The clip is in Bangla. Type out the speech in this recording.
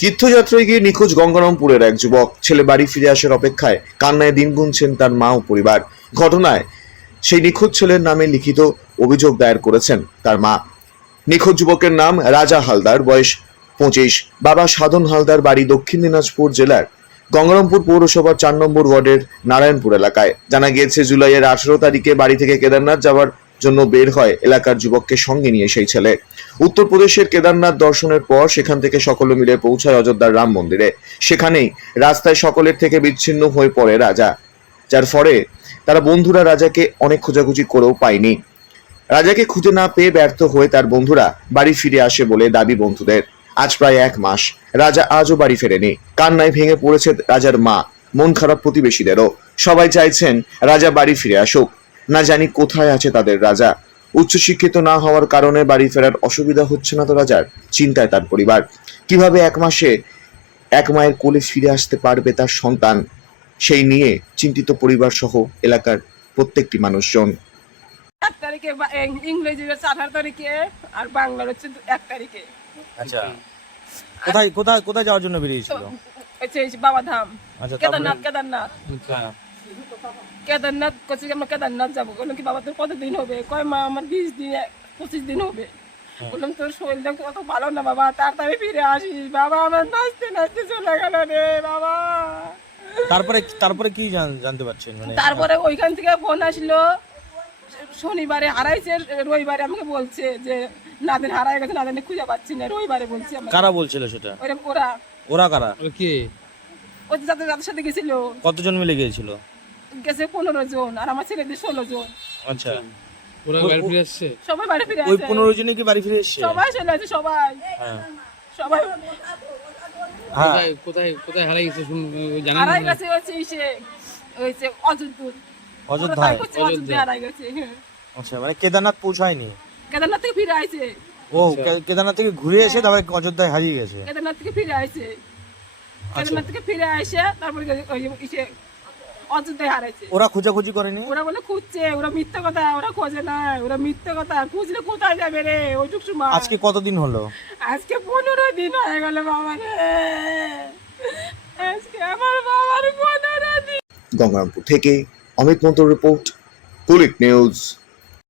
তীর্থযাত্রায় গিয়ে নিখোঁজ গঙ্গারামপুরের এক যুবক। ছেলে বাড়ি ফিরে আসার অপেক্ষায় কান্নায় দিন গুনছেন তার মা ও পরিবার। ঘটনায় সেই নিখোঁজ ছেলের নামে লিখিত অভিযোগ দায়ের করেছেন তার মা। নিখোঁজ যুবকের নাম রাজা হালদার, বয়স পঁচিশ। বাবা সাধন হালদার, বাড়ি দক্ষিণ দিনাজপুর জেলার গঙ্গারামপুর পৌরসভার চার নম্বর ওয়ার্ডের নারায়ণপুর এলাকায়। জানা গিয়েছে, জুলাইয়ের আঠেরো তারিখে বাড়ি থেকে কেদারনাথ যাওয়ার জন্য বের হয় এলাকার যুবককে সঙ্গে নিয়ে সেই ছেলে। উত্তরপ্রদেশের কেদারনাথ দর্শনের পর সেখান থেকে সকলে মিলে পৌঁছায় অযোধ্যার রাম মন্দিরে। সেখানেই রাস্তায় সকলের থেকে বিচ্ছিন্ন হয়ে পড়ে রাজা। যার ফলে তারা বন্ধুরা রাজাকে অনেক খোঁজাখুঁজি করেও পায়নি। রাজাকে খুঁজে না পেয়ে ব্যর্থ হয়ে তার বন্ধুরা বাড়ি ফিরে আসে বলে দাবি বন্ধুদের। আজ প্রায় এক মাস রাজা আজও বাড়ি ফেরেনি। কান্নায় ভেঙে পড়েছে রাজার মা। মন খারাপ প্রতিবেশীদেরও। সবাই চাইছেন রাজা বাড়ি ফিরে আসুক। না জানি কোথায় আছে তাদের রাজা। উচ্চশিক্ষিত না হওয়ার কারণে বাড়ি ফেরার অসুবিধা হচ্ছে না তো রাজার চিন্তায় তার পরিবার। কীভাবে এক মাসে এক মায়ের কোলে ফিরে আসতে পারবে তার সন্তান সেই নিয়ে চিন্তিত পরিবার সহ এলাকার প্রত্যেকটি মানুষজন। এক তারিখে ইংরেজি হচ্ছে আঠারো তারিখে আর বাংলার হচ্ছে এক তারিখে। আচ্ছা। কোথায় কোথায় কোথায় যাওয়ার জন্য বেরিয়েছিল? বাবাধাম আচ্ছা কেদারনাথ তারপরে কেদারনাথত কেদারনাথ করছি আমরা কেদারনাথ যাব। বললাম কি বাবা তোর কতদিন হবে? কয় মা আমার বিশ দিন পঁচিশ দিন হবে। বললাম তোর শরীরটা কত ভালো না বাবা তাড়াতাড়ি ফিরে আসিস। বাবা আমার নাচতে নাচতে চলে গেল রে বাবা। তারপরে তারপরে কি জানতে পারছেন? মানে তারপরে ওইখান থেকে ফোন আসলো। শনিবারে হারাইছে রবিবারে আমাকে বলছে যে নাদিন হারাই গেছে নাদিন খুঁজে পাচ্ছি না রবিবারে বলছি কারা বলছিল সেটা? ওরা ওরা। ওরা কারা? কে? ওই যাদের সাথে গেছিল। কতজন মিলে গিয়েছিল? গেছে পনেরো জন আর আমার ছেলেদের ষোলো জন। আচ্ছা। ওরা বাড়ি ফিরে আসছে? সবাই বাড়ি ফিরে ওই পনেরো জনই কি বাড়ি ফিরে এসছে? সবাই চলে আছে সবাই। হ্যাঁ। সবাই হ্যাঁ। কোথায় কোথায় কোথায় হারাই গেছে শুন জানেন হারাই গেছে হচ্ছে সে হয়েছে অযোধ্যা। অযোধ্যায় অযোধ্যা। হারাই গেছে হ্যাঁ। আচ্ছা মানে কেদারনাথ পৌঁছায়নি? কেদারনাথ থেকে ফিরে আইছে। ও কেদারনাথ থেকে ঘুরে এসে তারপরে অযোধ্যায় হারিয়ে গেছে। কেদারনাথ থেকে ফিরে আইছে। কেদারনাথ থেকে ফিরে আইসে তারপরে ওই ইসে অযোধ্যায় হারাইছে। ওরা খোঁজাখুঁজি করেনি? ওরা বলে খুঁজছে ওরা মিথ্যা কথা ওরা খোঁজে না ওরা মিথ্যা কথা খুঁজলে কোথায় যাবে রে? ওইটুক সময়। আজকে কতদিন হলো? আজকে পনেরো দিন হয়ে গেল বাবা রে। আজকে আমার বাবার পনেরো দিন। গঙ্গারামপুর থেকে অমিত মন্ত্র রিপোর্ট কুলিক নিউজ